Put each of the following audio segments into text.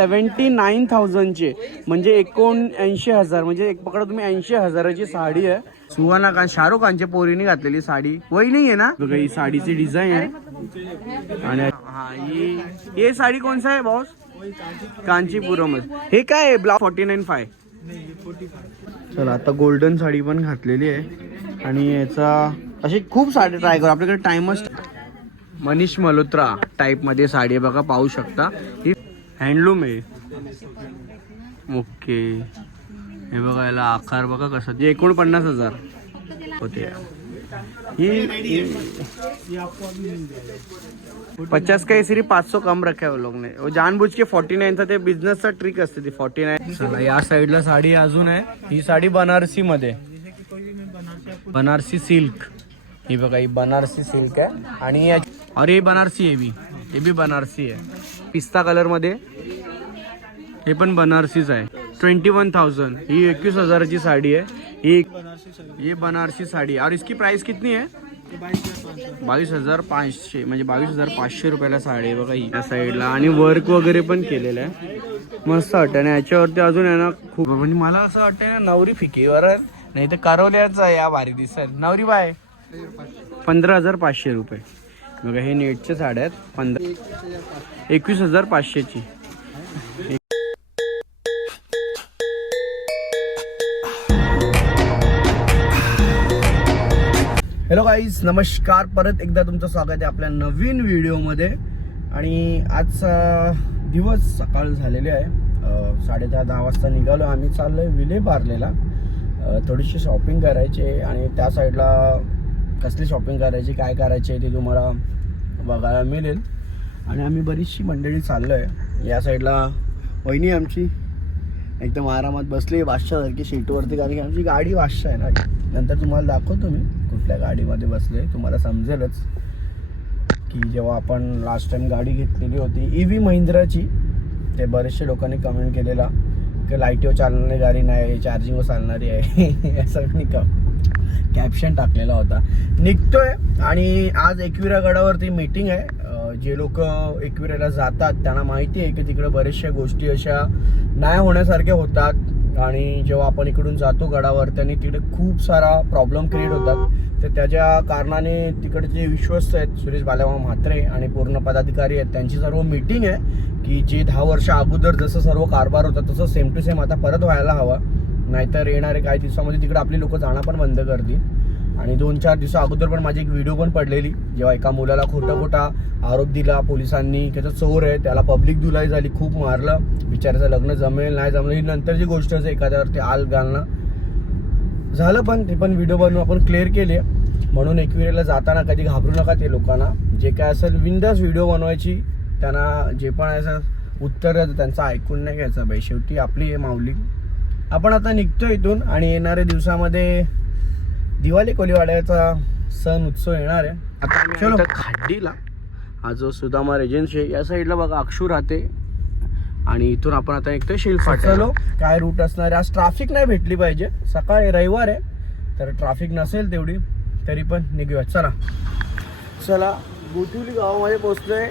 Seventy nine थाउजंडचे. म्हणजे एकोणऐंशी हजार. म्हणजे एक पकडा तुम्ही ऐंशी हजाराची साडी आहे. सुहाना खान शाहरुख खानच्या पोरीने घातलेली साडी. वही नाही आहे ना? बघा ही साडीची डिझाईन आहे. आणि हा ही हे साडी कोणसा आहे बॉस कांचीपुरम हे काय आहे ब्लाउज फोर्टी नाईन फाय. चला आता गोल्डन साडी पण घातलेली आहे. आणि याचा अशी खूप साडी ट्राय करू. आपल्याकडे टाइमच मनीष मल्होत्रा टाईपमध्ये साडी आहे. बघा पाहू शकता. ही हँडलूम आहे. ओके हे बघा याला आकार बघा कसा. जे एकोणपन्नास हजार. होते. ही पचास का सिर्फ पाच सौ कम रखा है वो लोग ने. वो जानबूझ के फोर्टी नाईन था ते बिझनेसचा ट्रिक असते ती फोर्टी नाईन चला या साईडला साडी अजून आहे. ही साडी बनारसी मध्ये. बनारसी सिल्क. ही बघा ही बनारसी सिल्क आहे. आणि अरे ही बनारसी आहे बी. हे बी बनारसी आहे. पिस्ता कलरमध्ये. हे पण बनारसीच आहे. Twenty one thousand. ही एकवीस हजाराची साडी आहे. ही ये बनारसी साडी. और इसकी प्राइस कितनी आहे? बावीस हजार पाचशे. म्हणजे बावीस हजार पाचशे रुपयाला साडी आहे बघा ही. या साईडला. आणि वर्क वगैरे पण केलेलं आहे. मस्त वाटतं. आणि याच्यावरती अजून आहे ना खूप म्हणजे मला असं वाटतं ना नवरी फिकीवर नाही तर कारवल्याचा या भारी दिसत नवरी बाय. पंधरा हजार पाचशे रुपये. बघा हे नेटच्या साड्या आहेत पंधरा एकवीस हजार पाचशेची. हॅलो गाईज नमस्कार. परत एकदा तुमचं स्वागत आहे आपल्या नवीन व्हिडिओमध्ये. आणि आजचा दिवस सकाळ झालेले आहे. अं, साडेदहा दहा वाजता निघालो. आम्ही चाललो आहे विले पार्लेला थोडीशी शॉपिंग करायची आहे. आणि त्या साईडला कसली शॉपिंग करायची काय करायची आहे ते तुम्हाला बघायला मिळेल. आणि आम्ही बरीचशी मंडळी चाललो आहे या साईडला वहिनी आमची. एकदम आरामात बसली बादशासारखी सीटवरती कारण की आमची गाडी बादशा आहे ना. नंतर तुम्हाला दाखवतो मी कुठल्या गाडीमध्ये बसले तुम्हाला समजेलच. की जेव्हा आपण लास्ट टाइम गाडी घेतलेली होती ई व्ही महिंद्राची ते बरेचसे लोकांनी कमेंट केलेला की लाईटीवर चालणारी गाडी नाही चार्जिंगवर चालणारी आहे. असं मी का कॅप्शन टाकलेला होता. निघतोय आणि आज एकविरा गडावरती मीटिंग आहे. जे लोक एकविराला जातात त्यांना माहिती आहे की तिकडे बऱ्याचशा गोष्टी अशा नाही होण्यासारख्या होतात. आणि जेव्हा आपण इकडून जातो गडावर त्यांनी तिकडे खूप सारा प्रॉब्लेम क्रिएट होतात. तर त्याच्या कारणाने तिकडे जे विश्वस्त आहेत सुरेश बालेवा म्हात्रे आणि पूर्ण पदाधिकारी आहेत त्यांची सर्व मीटिंग आहे की जे दहा वर्ष अगोदर जसं सर्व कारभार होता तसं सेम टू सेम आता परत व्हायला हवा. नाहीतर येणारे काही दिवसामध्ये तिकडे आपली लोक जाणं पण बंद करतील. आणि दोन चार दिवसा अगोदर पण माझी एक व्हिडिओ पण पडलेली जेव्हा एका मुलाला खोटा खोटा आरोप दिला पोलिसांनी त्याचा चोर आहे त्याला पब्लिक धुलाई झाली खूप मारलं बिचाराचं लग्न जमेल नाही जमेल ही नंतरची गोष्ट असेल एखाद्यावरती आल घालणं. झालं पण ते पण व्हिडिओ बनवून आपण क्लिअर केले म्हणून एकविरेला जाताना कधी घाबरू नका ते लोकांना. जे काय असेल विंदास व्हिडिओ बनवायची त्यांना जे पण असं उत्तर त्यांचं ऐकून नाही घ्यायचं. बाई शेवटी आपली आहे माऊली. आपण आता निघतो इथून आणि येणाऱ्या दिवसामध्ये दिवाळी कोलीवाड्याचा सण उत्सव येणार आहे. आता चलो. खाडीला हा जो सुदामा एजन्सी आहे या साईडला बघा अक्षू राहते. आणि इथून आपण आता निघतोय शिल्फा चलो. काय रूट असणार? आहे आज ट्रॅफिक नाही भेटली पाहिजे. सकाळी रविवार आहे. तर ट्रॅफिक नसेल तेवढी तरी पण निघूया. चला. चला गोठुली गावामध्ये पोहोचलोय.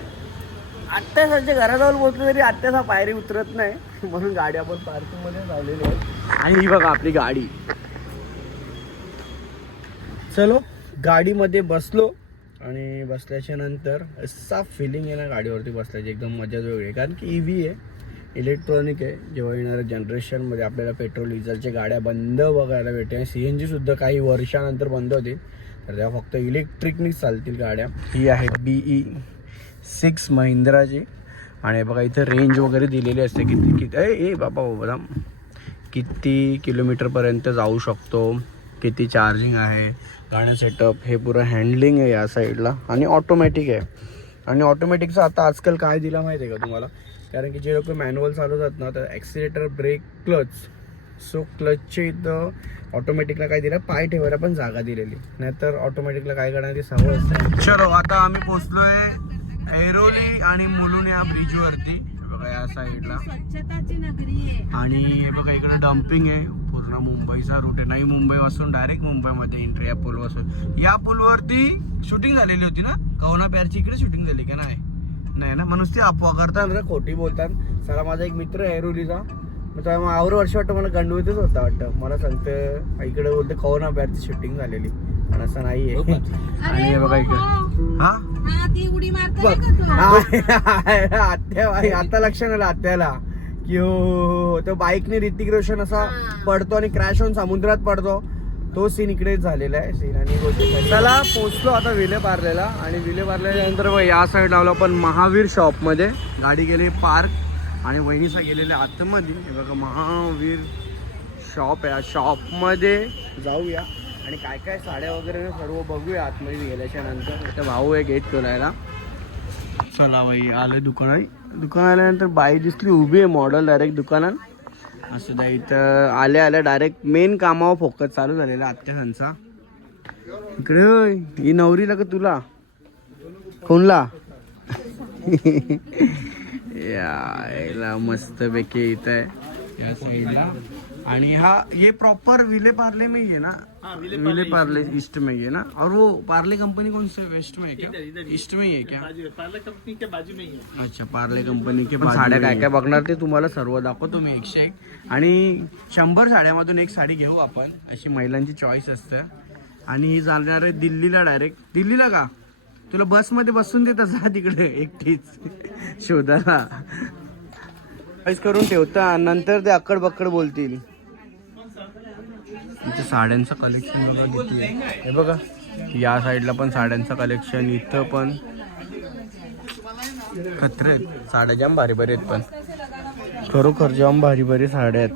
आत्यासांच्या घराजवळ पोहोचलो तरी आत्यासा पायरी उतरत नाही. म्हणून गाडी आपण पार्किंगमध्ये लावलेली आहे. आणि ही बघा आपली गाडी. चलो गाडीमध्ये बसलो आणि बसल्याच्या नंतर असा फिलिंग आहे ना गाडीवरती बसल्याची. एकदम मजाच वेगळी आहे. कारण की ई व्ही आहे इलेक्ट्रॉनिक आहे. जेव्हा येणाऱ्या जनरेशनमध्ये आपल्याला पेट्रोल डिझेलच्या गाड्या बंद बघायला भेटते आणि सी एन जी सुद्धा काही वर्षानंतर बंद होतील. तर तेव्हा फक्त इलेक्ट्रिकनीच चालतील गाड्या. ही आहे बीई सिक्स महिंद्राचे. आणि बघा इथं रेंज वगैरे दिलेली असते. किती किती ए ए बाबा बाबा. किती किलोमीटरपर्यंत जाऊ शकतो? किती चार्जिंग आहे? गाणं सेटअप हे पुरं हँडलिंग आहे या साईडला आणि ऑटोमॅटिक आहे. आणि ऑटोमॅटिकचं आता आजकाल काय दिलं माहिती आहे का तुम्हाला? कारण की जे लोक मॅन्युअल चालवतात ना तर ॲक्सिलेटर ब्रेक क्लच सो क्लचचे इथं ऑटोमॅटिकला काय दिलं? पाय ठेवायला पण जागा दिलेली. नाहीतर ऑटोमॅटिकला काय करण्याची सवय असते. चलो आता आम्ही पोहोचलोय ऐरोली आणि मुलुण या ब्रिजवरती बघा या साईडला स्वच्छताची नगरी आहे. आणि हे बघा इकडे डम्पिंग आहे. पूर्ण मुंबईचा रूट आहे. नाही मुंबई वासून डायरेक्ट मुंबईमध्ये एंट्री या पूल वासून या पूलवरती शूटिंग झालेली होती ना? कवना प्यारची इकडे शूटिंग झाली का नाही? नाही ना? मग नुसती अफवा करतात रे खोटी बोलतात. साला माझा एक मित्र आहे रुलीचा मग त्याला मग आवर वर्ष वाटतं मला गंडवतच होता वाटतं. मला सांगतं इकडे बोलते खवना बॅरची शूटिंग झालेली. पण असं नाहीये. आणि अरे हे बघा इकडे. हो. ती उडी बघ. आत्या आता लक्षात आलं आत्याला. की हो, तो बाईकने ऋतिक रोशन असा. पडतो आणि क्रॅश होऊन समुद्रात पडतो. तो सीन इकडेच झालेला आहे सीन आणि ही गोष्ट. झाली. चला पोहोचलो आता विले पार्लेला. आणि विले बघ या साईड लावलो आपण महावीर शॉपमध्ये. गाडी गेली पार्क आणि वहिनीचा गेलेल्या आतमध्ये. हे बघा महावीर शॉप आहे. शॉपमध्ये जाऊया. आणि काय काय साड्या वगैरे सर्व बघूया आतमध्ये गेल्याच्यानंतर. इथं भाऊ आहे गेट खोलायला चला बाई आलं दुकानात. दुकान आल्यानंतर बाई दिसली उभी आहे मॉडेल डायरेक्ट दुकानात. असं द्या इथं आल्या आल्या डायरेक्ट मेन कामावर फोकस चालू झालेला आत्या त्यांचा. इकडे होय. ही नवरीला का तुला? फोनला? यायला मस्त पैकी इथं आहे. या साईडला आणि हा हे प्रॉपर विले पार्ले मी आहे ना. विले पार्ले ईस्ट में ही है ना? और वो पार्ले कंपनी कौन से वेस्ट में है क्या? ईस्ट में ही है क्या? पार्ले कंपनी के बाजू में ही है। अच्छा पार्ले कंपनी के साड्या काय काय बघणार ते तुम्हाला सर्व दाखवतो मी एकशे एक आणि शंभर साड्यामधून एक साडी घेऊ आपण. अशी महिलांची चॉईस असते. आणि ही जाणार आहे दिल्लीला डायरेक्ट दिल्लीला का? तुला बसमध्ये बसून देतात जा तिकडे एकटीच. शोधायला. चॉईस करून ठेवता नंतर ते अक्कड बक्कड बोलतील. इथे साड्यांचं कलेक्शन बघा किती आहे हे बघा या साईडला पण साड्यांचं कलेक्शन इथं पण. खतरे आहेत. साड्या जाम भारी भारी आहेत पण. खरोखर जाम भारी भारी साड्या आहेत.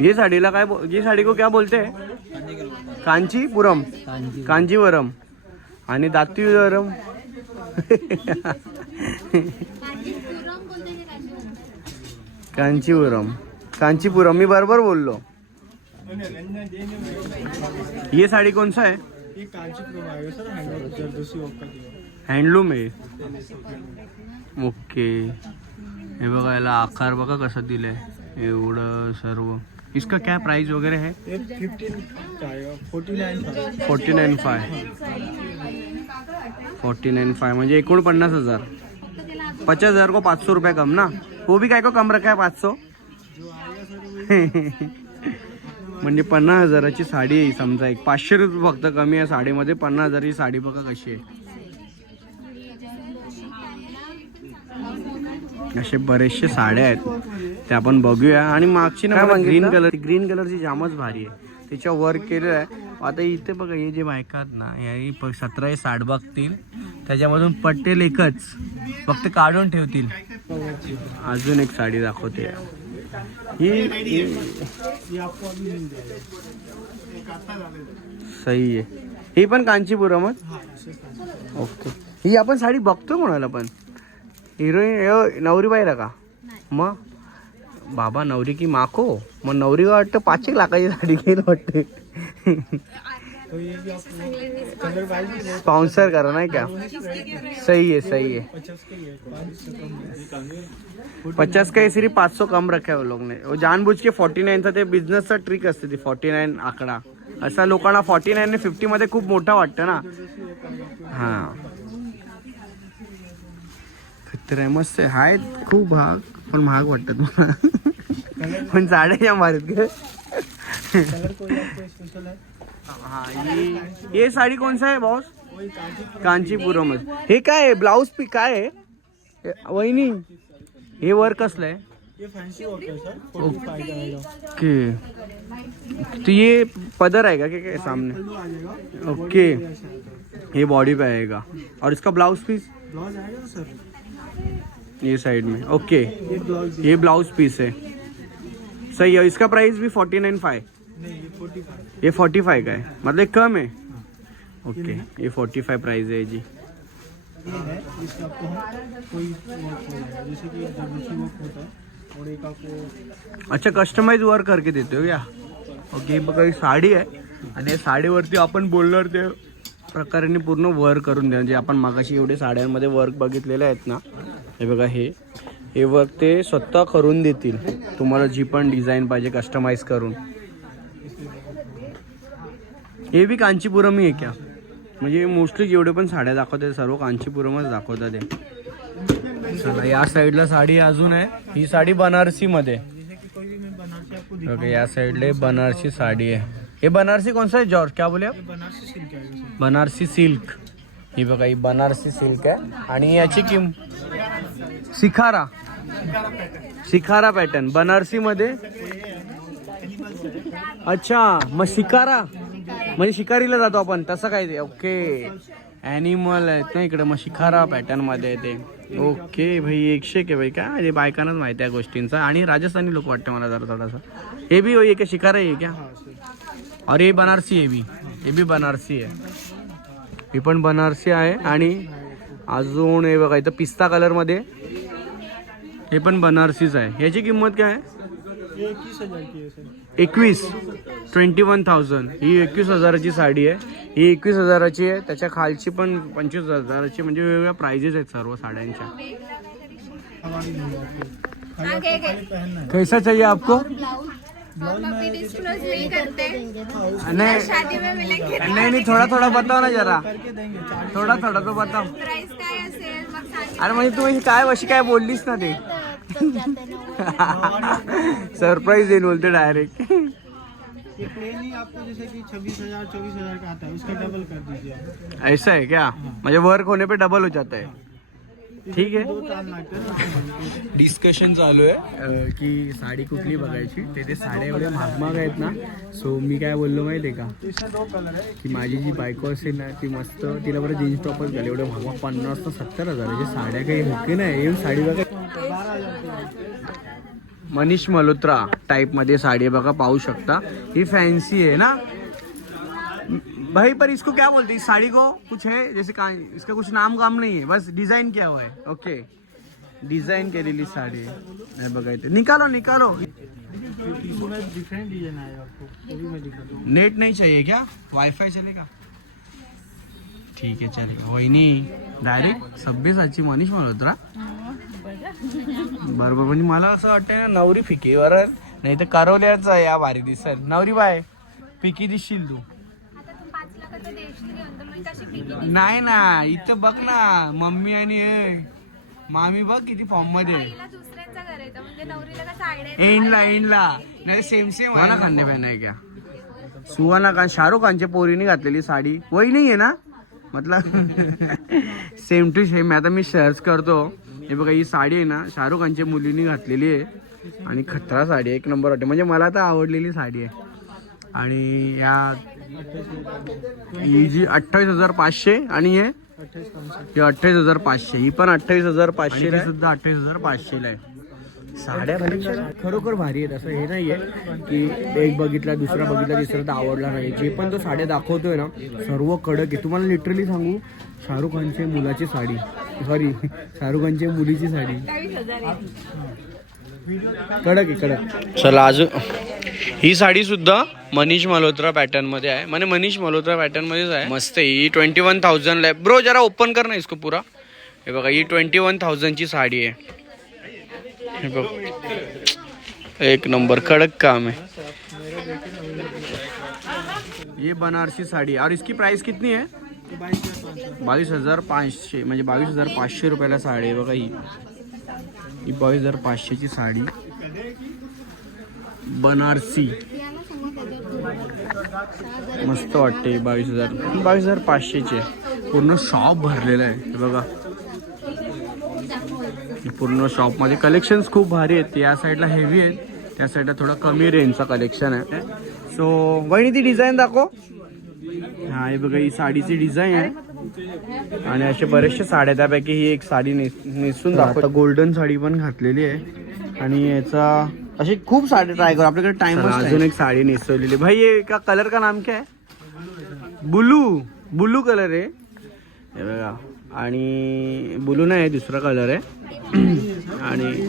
ये साडीला काय ये साडी को क्या बोलते? हैं कांचीपुरम. कांजीवरम आणि दातीवरम. कांचीपुरम कांचीपुरम. मी बरोबर बोललो. ये साडी कौन सा है ये कांचीपुरम आएगा सर हैंडवर्क जरदोसी वर्क का दिया हँडलूम आहे. ओके. हे बघा याला आकार बघा कसं दिलंय. एवढं सर्व. इसका क्या प्राइस वगैरे है forty nine five. Forty nine five. म्हणजे एकूण पन्नास हजार. पचास हजार को पाच सौ रुपये कम ना? वो भी काय को कम रखा है? पाच सौ म्हणजे पन्नास हजाराची साडी आहे समजा एक. पाचशे रुपये फक्त कमी आहे साडीमध्ये. पन्नास हजाराची साडी बघा कशी आहे. असे बरेचसे साड्या आहेत. ते आपण बघूया. आणि मागची ना ग्रीन कलर ग्रीन कलरची जामच भारी आहे. त्याच्या वर्क केलेलं आहे. आता इथे बघा हे जे बायका आहेत ना प- सतरा हे साठ बघतील. त्याच्यामधून पटेल एकच फक्त काढून ठेवतील. अजून एक साडी दाखवते. ही ही- सही आहे. ही पण कांचीपुरमच हाँ इससे कांची ओके. ही आपण साडी बघतो कोणाला पण? हिरोईन नवरी बाईला का? मग? बाबा नवरी की माको? मग नवरी वाटतं पाच एक लाखाची साडी घेईल वाटते. स्पॉन्सर करा नाही का सही है सही है। पचास का है पाँच से कम पचास का सिर्फ पाच सौ कम रखा है वो लोग ने। वो जानबूझ के फोर्टी नाईनचा ते बिझनेसचा ट्रिक असते ती फोर्टी नाईन आकडा। असा लोकांना फोर्टी नाईन फिफ्टी मध्ये खूप मोठा वाटतं ना? हा। तर आहे मस्त आहे हाय खूप महाग पण महाग वाटतात मला पण साड्या या मारत ग. है हा ही- ये साडी कौन सा है बॉस वही कांची कांचीपुरम हे। काय आहे ब्लाऊज पी काय आहे हे- वहिनी हे वर कसलं आहे ये फैंसी वर्क है सर फोर्टी फाइव का आएगा। ओके तो ये पदर आएगा क्या क्या सामने? ओके ये बॉडी पे आएगा। और इसका ब्लाउज पीस ब्लाउज आएगा सर ये साइड में। ओके ये ब्लाउज पीस है। सही है। इसका प्राइस भी फोर्टी नाइन फाइव नहीं ये फोर्टी फाइव ये फोर्टी फाइव का है मतलब कम है. ओके ये फोर्टी फाइव प्राइस है जी इसका आपको कोई जैसे कि होता है और एक आपको अच्छा कस्टमाइज वर्क करके देते हो क्या? ओके बघा ही साडी आहे. आणि या साडीवरती आपण बोलणार ते प्रकाराने पूर्ण वर्क करून द्या म्हणजे आपण मागाशी एवढे साड्यांमध्ये वर्क बघितलेले आहेत ना हे बघा हे. हे वर्क ते स्वतः करून देतील. तुम्हाला जी पण डिझाईन पाहिजे कस्टमाइज करून. हे बी कांचीपुरम आहे क्या म्हणजे मोस्टली जेवढे पण साड्या दाखवते सर्व कांचीपुरमच दाखवतात ते चला या साईडला साडी अजून आहे. ही साडी बनारसी मध्ये ओके या साईडला बनारसी साडी आहे. हे बनारसी कौन सा है जॉर्ज? क्या बोले आप? बनारसी सिल्क. ही बघा ही बनारसी सिल्क आहे. आणि याची किम शिखारा शिखारा पॅटर्न. बनारसी मध्ये अच्छा मग सिखारा. म्हणजे शिकारीला जातो आपण तसं काय ते? ओके. ॲनिमल आहेत ना इकडे मग शिखारा पॅटर्नमध्ये आहे ते. ओके भाई एकशे के भाई. काय ते बायकांनाच माहिती आहे गोष्टींचा. आणि राजस्थानी लोक वाटते मला जरा थोडासा. हे बी होई का शिकारा आहे क्या? अरे बनारसी आहे बी. हे बी बनारसी आहे. ही पण बनारसी आहे. आणि अजून हे बघा इथं पिस्ता कलरमध्ये हे पण बनारसीच आहे. ह्याची किंमत काय आहे? है एकवीस. ट्वेंटी वन थाउजंड ही एकवीस हजाराची साडी आहे. ही एकवीस हजाराची आहे. त्याच्या खालची पण पंचवीस हजाराची म्हणजे वेगवेगळ्या प्राइजेस आहेत सर्व साड्यांच्या. कैसा चाहिए आपको? नहीं करते। नहीं। शादी में मिलेंगे। नहीं नहीं थोड़ा थोड़ा बताओ ना जरा। थोडा थोडा तो बताओ। अरे म्हणजे तुम्ही काय अशी काय बोललीस ना ते? सरप्राईज देईन बोलते डायरेक्ट ये प्लेन ही आपको जैसे कि छब्बीस हजार चौबीस हजार का आता है उसका डबल कर दीजिए आप। ऐसा है क्या? म्हणजे वर्क होने पे डबल हो जाता है। ठीक आहे हैं ना। डिस्कशन चालू आहे. की साडी कुठली बघायची? ते ते साड्या एवढ्या महाग महाग आहेत ना. सो मी काय बोललो माहिती आहे का? इसमें दो कलर है की माझी जी बायको असेल ना ती मस्त तिला बरं जीन्स टॉपच घाले. एवढं महाग पन्नास तर सत्तर हजाराची साड्या काही होते नाही येऊन साडी बघा. हजार। मनीष मल्होत्रा टाइप मध्ये साड़ी बघा पाहू शकता. ही फैंसी है ना? भाई पर इसको क्या बोलते हैं? साड़ी को कुछ है? जैसे का इसका कुछ नाम काम नहीं है बस डिज़ाइन किया हुआ है. ओके डिज़ाइन केलेली साडी. आहे हे निकालो निकालो. नेट नहीं चाहिए क्या? वाईफाई चलेगा? ठीक है चलेगा वहिनी डायरेक्ट सव्वीसाची मनीष मल्होत्रा बरोबर म्हणजे मला असं वाटतंय ना नवरी फिकीवर नाही तर करवल्याचा या भारी दिसल नवरी बाय फिकी दिसशील तू. नाही ना इथं बघ ना मम्मी आणि हे. मामी बघ किती फॉर्ममध्ये दुसऱ्यांचा करायचं म्हणजे नवरीला कसं आयडिया एंडला एंडला नाही सेम सेम सुहाना खानने पहना है क्या सुहाना खान शाहरुख खानच्या पोरीने घातलेली साडी. वही नाही आहे ना? मतलब सेम टू सेम आता मी सर्च करतो. हे बघा ही साडी आहे ना शाहरुख खानच्या मुलीने घातलेली आहे. आणि खतरा साडी आहे एक नंबर वाटते. म्हणजे मला तर आवडलेली साडी आहे. आणि या ही जी अठ्ठावीस हजार पाचशे आणि हे ही अठ्ठावीस हजार पाचशे. ही पण अठ्ठावीस हजार पाचशे सुद्धा अठ्ठावीस हजार पाचशेला आहे. साड्या कलेक्शन खरोखर भारी आहेत. असं हे नाहीये की एक बघितला दुसरा बघितला तिसरा तर आवडला नाही. जे पण तो साड्या दाखवतोय ना सर्व कडक आहे. तुम्हाला लिटरली सांगू शाहरुख खानचे मुलाची साडी. सॉरी शाहरुख खानचे मुलीची साडी. कडक आहे कडक. चला अजून ही साडी सुद्धा मनीष मल्होत्रा पॅटर्नमध्ये आहे. म्हणजे मनीष मल्होत्रा पॅटर्न मध्येच आहे. मस्त आहे. ही ट्वेंटी वन थाउजंडला आहे. ब्रो जरा ओपन कर ना इसको पुरा. हे बघा ही ट्वेंटी वन थाउजंडची साडी आहे. एक नंबर कडक काम है। ये बनारसी साड़ी और इसकी प्राइस कितनी है? बाईस हज़ार पाँच हज़ार म्हणजे बावीस हज़ार पाचशे रुपयाला साडी ही. ही बावीस हज़ार पाचशेची साडी. बनारसी. मस्त वाटते बावीस हज़ार. बावीस हज़ार पाचशेची पूर्ण शॉप आहे. हे बघा. पूर्ण शॉपमध्ये. कलेक्शन्स खूप भारी आहेत. या साईडला हेवी आहेत. त्या साईडला थोडं कमी रेंजचं कलेक्शन आहे. सो वहिनी ती डिझाईन दाखव. हा हे बघा ही साडीची डिझाईन आहे. आणि असे बरेचसे साड्या त्यापैकी ही एक साडी नेस नेसून दाखव गोल्डन साडी पण घातलेली आहे. आणि याचा अशी खूप साडी ट्राय करू. आपल्याकडे टाइम अजून एक साडी नेसवलेली. भाई ये का कलर का नाम क्या? है ब्लू ब्लू कलर आहे. हे बघा. आणि ब्लू नाही आहे दुसरा कलर आहे. आणि है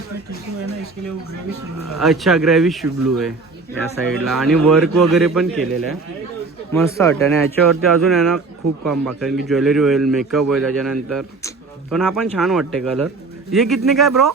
अच्छा ग्रॅविश ब्लू आहे या साईडला आणि वर्क वगैरे पण केलेलं आहे. मस्त वाटतं. आणि याच्यावरती अजून आहे ना खूप काम बाकी आहे. की ज्वेलरी होईल मेकअप होईल त्याच्यानंतर. पण हा पण छान वाटते कलर ये कितने काय ब्रो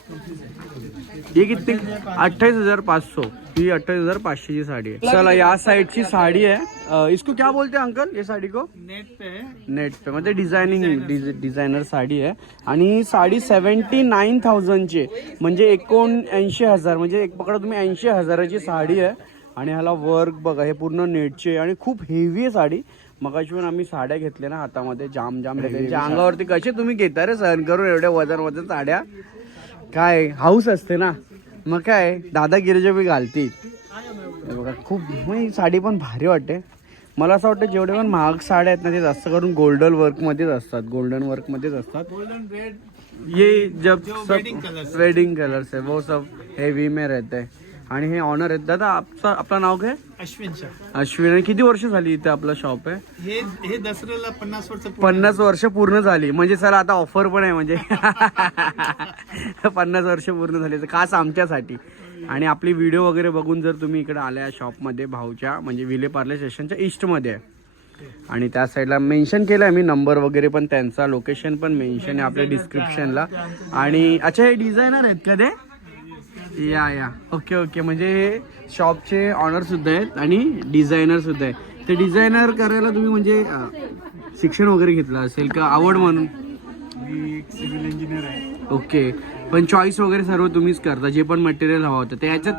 ये कितने? अठ्ठावीस हजार पाचशो. ही अठ्ठावीस हजार पाचशेची साडी आहे. चला या साईडची साडी आहे. अ, इसको क्या बोलते हैं अंकल ये साडी को? नेट पे. है नेट पे म्हणजे डिझायनिंग डिझायनर साडी. आहे. आणि ही साडी सेव्हन्टी नाईन थाउजंडची म्हणजे एकोणऐंशी हजार म्हणजे एक पकडा तुम्ही ऐंशी हजाराची साडी आहे. आणि ह्याला वर्क बघा हे पूर्ण नेटची आणि खूप हेवी आहे साडी. मगाशी पण आम्ही साड्या घेतल्या ना हातामध्ये जाम जाम त्यांच्या अंगावरती कसे तुम्ही घेता रे सहन करून एवढ्या वजन वजन साड्या? काय हाऊस असते ना. मग काय दादागिरीच्या बी घालतील. बघा खूप ही साडी पण भारी वाटते. मला असं वाटतं जेवढे पण महाग साड्या आहेत ना ते जास्त करून गोल्डन वर्कमध्येच असतात. गोल्डन वर्कमध्येच असतात. गोल्डन रेड ये जब colours है। वेडिंग कलर्स है वो सब हेवी में रहते हैं आणि हे ऑनर आहेत. दादा आपचं आपलं नाव काय? अश्विन शाह. अश्विन. आणि किती वर्ष झाली इथे आपलं शॉप आहे? हे हे दसऱ्याला पन्नास वर्ष पूर्ण पन्नास वर्ष पूर्ण झाली. म्हणजे सर आता ऑफर पण आहे म्हणजे. पन्नास वर्ष पूर्ण झाली. खास आमच्यासाठी. आणि आपली व्हिडिओ वगैरे बघून जर तुम्ही इकडे आल्या शॉपमध्ये भाऊच्या म्हणजे विले पार्ले स्टेशनच्या ईस्टमध्ये आहे आणि त्या साईडला मेन्शन केलं आहे मी नंबर वगैरे पण त्यांचा लोकेशन पण मेन्शन आहे आपल्या डिस्क्रिप्शनला आणि अच्छा हे डिझायनर आहेत का ते? या या. ओके ओके म्हणजे हे शॉपचे ऑनर सुद्धा आहेत आणि डिझायनर सुद्धा आहे ते डिझायनर करायला तुम्ही म्हणजे अं, शिक्षण वगैरे घेतलं असेल का? आवड म्हणून? मी एक सिव्हिल इंजिनियर आहे. ओके पण चॉईस वगैरे सर्व तुम्हीच करता जे पण मटेरियल हवं होतं. ते ह्याच्यात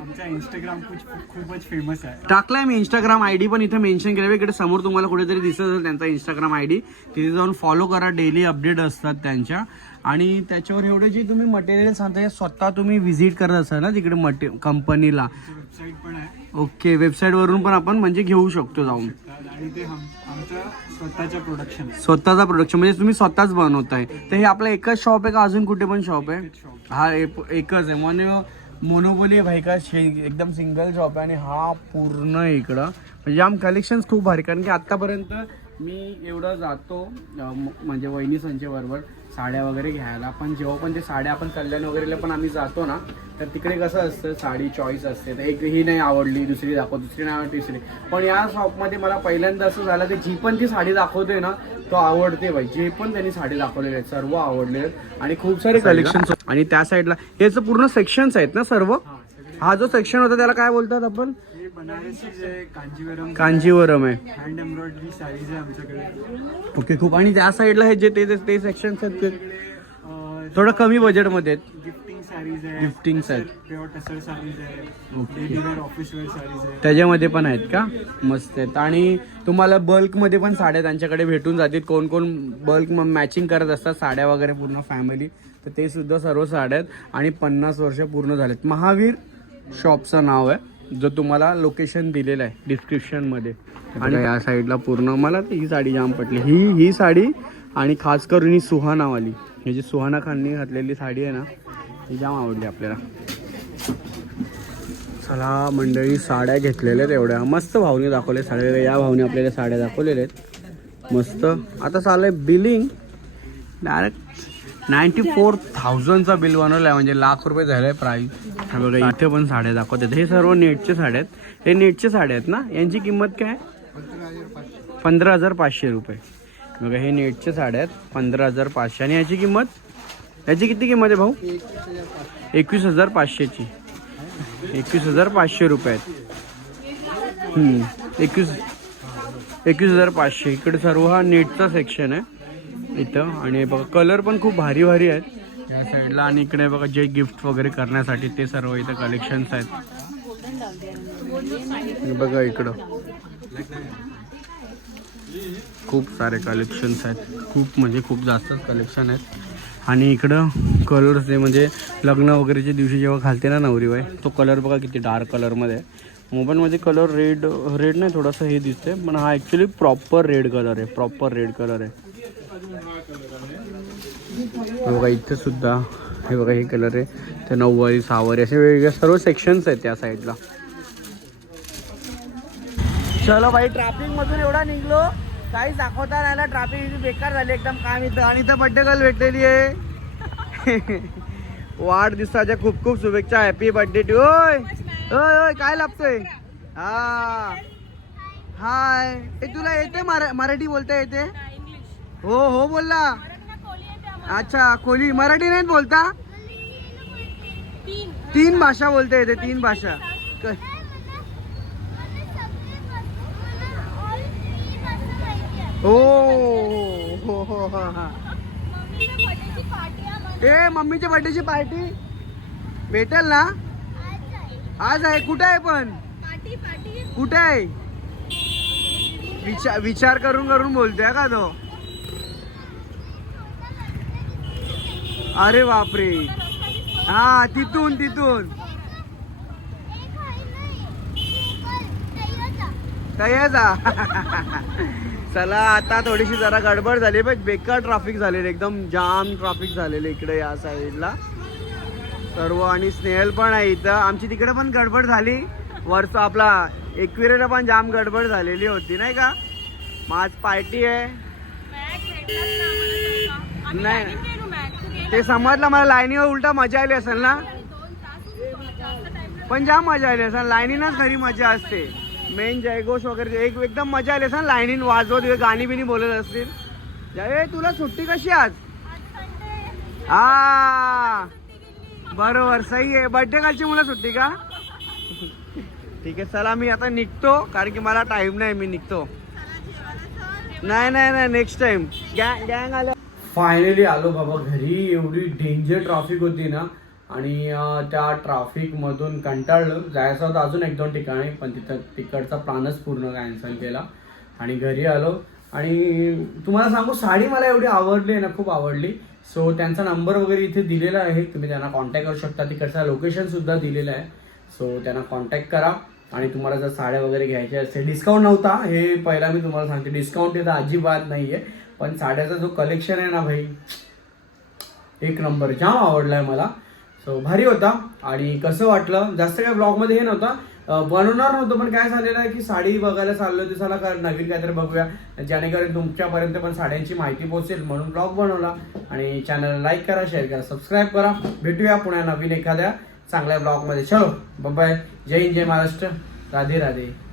आमचा इंस्टाग्राम खूप खूपच फेमस आहे. टाकलाय मी इंस्टाग्राम आय डी पण इथे मेन्शन केलं इकडे समोर तुम्हाला कुठेतरी दिसत असेल त्यांचा इंस्टाग्राम आय डी तिथे जाऊन फॉलो करा. डेली अपडेट असतात त्यांच्या. आणि त्याच्यावर एवढे जे तुम्ही मटेरियल सांगता हे स्वतः तुम्ही व्हिजिट करत असाल ना तिकडे मटे कंपनीला वेबसाईट पण आहे ओके वेबसाईटवरून पण आपण म्हणजे घेऊ शकतो जाऊन. आणि ते आम- आमचं स्वतःचं प्रोडक्शन स्वतःचा प्रोडक्शन म्हणजे तुम्ही स्वतःच बनवताय. तर हे आपलं एकच शॉप आहे का? अजून कुठे पण शॉप आहे? हा एक- एकच आहे. म्हणजे मोनोपोली भाई का? एकदम सिंगल शॉप आहे आणि हा पूर्ण इकडं. म्हणजे आम कलेक्शन खूप भारी. कारण की आत्तापर्यंत मी एवढं जातो म्हणजे वहिनी संजय बरोबर साड्या वगैरे घ्यायला. पण जेव्हा पण ते साड्या आपण कल्याण वगैरेला पण आम्ही जातो ना तर तिकडे कसं असतं साडी चॉईस असते. तर एक ही नाही आवडली दुसरी दाखव दुसरी नाही आवडली तिसरी. पण या शॉपमध्ये मला पहिल्यांदा असं झालं की जी पण ती साडी दाखवते ना तो आवडते बाई. जे पण त्यांनी साडी दाखवलेले आहेत सर्व आवडले आहेत. आणि खूप सारे कलेक्शन आणि त्या साईडला याचं पूर्ण सेक्शन्स आहेत ना सर्व? हा जो सेक्शन होता त्याला काय बोलतात आपण? कांजीवरम. कांजीवरम आहे. हँड एम्ब्रॉयडरी साडीज आहे आमच्याकडे. ओके खूप. आणि त्या साईडला हे जे ते ते सेक्शन्स आहेत ते थोडं कमी बजेटमध्ये आहेत. गिफ्टिंग साडीज आहे. गिफ्टिंग आहेत प्युअर टसर साडीज आहे. Okay. Daily wear office wear saris आहे. त्याच्यामध्ये पण आहेत का? मस्त आहेत. आणि तुम्हाला बल्कमध्ये पण साड्या त्यांच्याकडे भेटून जातील. कोण कोण बल्क मॅचिंग करत असतात साड्या वगैरे पूर्ण फॅमिली तर ते सुद्धा सर्व साड्या आहेत. आणि पन्नास वर्ष पूर्ण झालेत. महावीर शॉपचं नाव आहे. जो तुम्हाला लोकेशन दिलेलं आहे डिस्क्रिप्शनमध्ये आणि या साईडला पूर्ण मला ही साडी जाम पटली. ही ही साडी आणि खास करून ही सुहानावाली ही जी सुहाना खाननी घातलेली साडी आहे ना ही जाम आवडली आपल्याला. चला मंडळी साड्या घेतलेल्या आहेत एवढ्या. मस्त भावने दाखवले साड्या. या भावने आपल्याला साड्या दाखवलेल्या आहेत. मस्त. आता चाललंय बिलिंग डायरेक्ट नाईन्टी फोर थाउजंडचा बिल बनवला आहे म्हणजे लाख रुपये झाले प्राईस बघा इथे पण साड्या दाखवतात. हे सर्व नेटचे साड्या आहेत. हे नेटचे साड्या आहेत ना? यांची किंमत काय? पंधरा हजार पाचशे रुपये. बघा हे नेटचे साड्या आहेत पंधरा हजार पाचशे. आणि याची किंमत? याची किती किंमत आहे भाऊ? एकवीस हजार पाचशेची. एकवीस हजार पाचशे रुपये आहेत. एकवीस एकवीस हजार पाचशे. इकडे सर्व हा नेटचा सेक्शन आहे. इथं. आणि बघा कलर पण खूप भारी भारी आहेत. या साईडला आणि इकडे बघा जे गिफ्ट वगैरे करण्यासाठी ते सर्व इथं कलेक्शन्स आहेत. बघा इकडं. खूप सारे कलेक्शन्स आहेत. खूप म्हणजे खूप जास्तच कलेक्शन आहेत. आणि इकडं कलर्स जे म्हणजे लग्न वगैरेच्या दिवशी जेव्हा घालते ना नवरीबाई तो कलर बघा किती डार्क कलरमध्ये आहे. मोबाईलमध्ये कलर रेड रेड नाही थोडंसं हे दिसते पण हा ॲक्च्युली प्रॉपर रेड कलर आहे प्रॉपर रेड कलर आहे. बघा इथे सुद्धा हे बघा हे कलर आहे. ते नऊवारी सहावारी असे वेगवेगळे सर्व सेक्शन्स आहेत त्या साईडला चलो भाई ट्रॅफिक मधून एवढा निघलो. काहीच दाखवता नाही आला. ट्रॅफिक बेकार झाली एकदम काम इथं. आणि इथं बड्डे गर्ल भेटलेली आहे. वाढदिवसाच्या खूप खूप शुभेच्छा. हॅपी बर्थडे टू ओय ओय ओय काय लागतोय हा. हाय ए तुला येते मरा मराठी बोलता येते हो हो बोलला. अच्छा कोली मराठी नाही बोलता? तीन भाषा बोलता येते तीन भाषा. क- हो हो हा ए मम्मीच्या बर्थडेची पार्टी भेटेल ना? आज आहे कुठे आहे पण? कुठे आहे? विचार विचार करून करून बोलतोय का तो? अरे बापरे. हा तिथून तिथून. तयाचा चला आता थोडीशी जरा गडबड झाली पण बेकार ट्रॅफिक झालेली एकदम जाम ट्रॅफिक झालेली इकडे या साईडला सर्व आणि स्नेहल पण आहे इथं. आमची तिकडे पण गडबड झाली. वरचा आपला एकविरेला पण जाम गडबड झालेली होती नाही का? आज पार्टी आहे. नाही. ते समजलं मला लाईनीवर उलटा मजा आली असेल ना? पण जाम मजा आली असेल लाईनीनच खरी मजा असते. मेन जयघोष वगैरे एक एकदम मजा आली असेल लाईनीन वाजवत गाणी बिनी बोलत असतील. जय तुला सुट्टी कशी आज? हा. बरोबर सही आहे. बर्थडे कालची मुलं सुट्टी का? ठीक आहे चला मी आता निघतो कारण की मला टाईम नाही मी निघतो. नाही नाही नाही नेक्स्ट टाइम गॅ गँग आलं फायनली आलो बाबा घरी. एवढी डेंजर ट्रॅफिक होती ना. आणि त्या ट्रॅफिकमधून कंटाळलं कंटाळलो. जायचं होतं अजून एक दोन ठिकाणी पण तिथं तिकडचा प्लॅनच पूर्ण कॅन्सल केला. आणि घरी आलो. आणि तुम्हाला सांगू साडी मला एवढी आवडली आहे ना खूप आवडली. सो त्यांचा नंबर वगैरे इथे दिलेला आहे. तुम्ही त्यांना कॉन्टॅक्ट करू शकता. तिकडचा लोकेशनसुद्धा दिलेलं आहे. सो त्यांना कॉन्टॅक्ट करा. आणि तुम्हाला जर साड्या वगैरे घ्यायच्या असेल डिस्काउंट नव्हता. हे पहिला मी तुम्हाला सांगते. डिस्काउंट तिथं अजिबात नाही आहे पण साड्याचा जो कलेक्शन आहे ना भाई एक नंबर जाम आवडलाय मला. सो भारी होता. आणि कसं वाटलं? जास्त काय ब्लॉगमध्ये हे नव्हतं. बनवणार नव्हतं पण काय झालेलं आहे की साडी बघायला चाललो दिसाला कारण का नवीन काहीतरी बघूया. जेणेकरून तुमच्यापर्यंत पण साड्यांची माहिती पोहोचेल म्हणून ब्लॉग बनवला. आणि चॅनल लाईक करा शेअर करा सबस्क्राईब करा. भेटूया पुण्या नवीन एखाद्या चांगल्या ब्लॉगमध्ये चलो बाय जय हिंद जय महाराष्ट्र. राधे राधे.